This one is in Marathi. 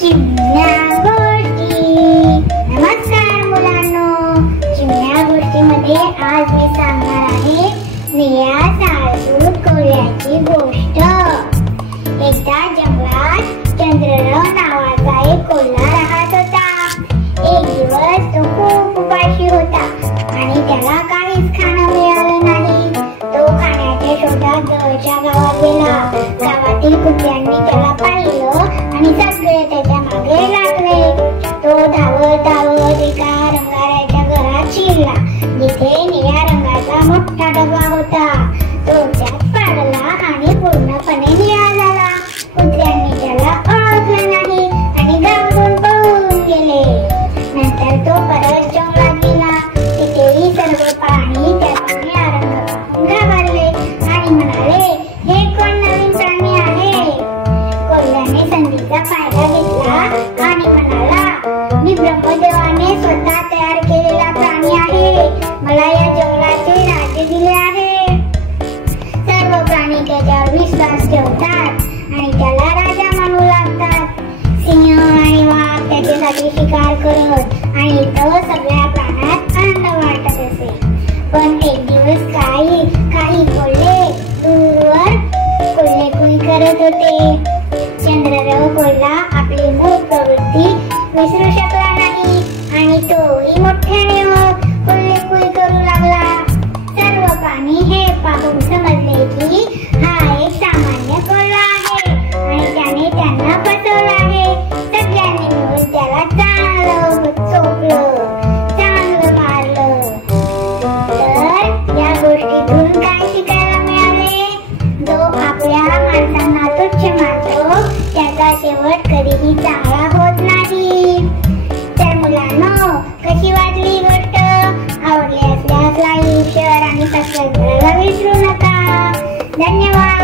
चिमण्या गोष्टी। नमस्कार मुलांनो, चिमण्या गोष्टीमध्ये आज मी सांगणार आहे निळ्या साळसूद कोल्ह्याची गोष्ट। एकदा जंगलात चंद्रराव नावाचा एक कोल्हा राहत होता। एक दिवस तो खूप उपाशी होता आणि त्याला काहीच खाणं मिळालं नाही। तो खाण्याच्या शोधात जवळच्या गावात गेला। गावातील कुत्र्यांनी त्याला पाहिलं आणि सगळे त्याच्या मागे लागले। तो धावत धावत एका रंगाराच्या घरात शिरला, जिथे निळ्या रंगाचा मोठा डबा होता। तो त्यात पडला आणि पूर्णपणे निळा झाला। कुत्र्यांनी त्याला ओळखलं नाही आणि घाबरून पळून गेले। नंतर तो परत जंगलात गेला। तिथेही सर्व प्राणी त्याचा निळा रंग पाहून घाबरले आणि म्हणाले, हे कोण नवीन प्राणी आहे? कोल्ह्याने संधीचा फायदा घेतला आणि म्हणाला, मी ब्रह्मदेवाने स्वतः तयार केलेला प्राणी आहे। मला या जंगलाचे राज्य दिले आहे। सर्व प्राणी त्याच्यावर विश्वास ठेवतात आणि त्याला राजा मानू लागतात। सिंह आणि वाघ त्याच्यासाठी शिकार करत आणि तो सगळ्या प्राण्यात आनंद वाटत असे। पण एक दिवस काही कोल्हे दूरवर कोल्हेकुई करत होते। चंद्रराव कोल्हा आपली मूळ प्रवृत्ती विसरू शकला नाही आणि तोही मोठ्याने कोल्हेकुई करू लागला। सर्व प्राणी हे पाहून समजले की हा एक सामान्य कोल्हा आहे आणि त्याने त्यांना फसवलं आहे। सगळ्यांनी मिळून त्याला चांगलं चोपलं, चांगलं मारलं। तर या गोष्टीतून काय शिकायला मिळाले? जो आपल्या माणसांना तुच्छ मानतो त्याचा शेवट कधीही चांगला होत नाही। तर मुलांनो, कशी वाटली गोष्ट? आवडली असल्यास लाईक, शेअर आणि सबस्क्राईब करायला विसरू नका। धन्यवाद।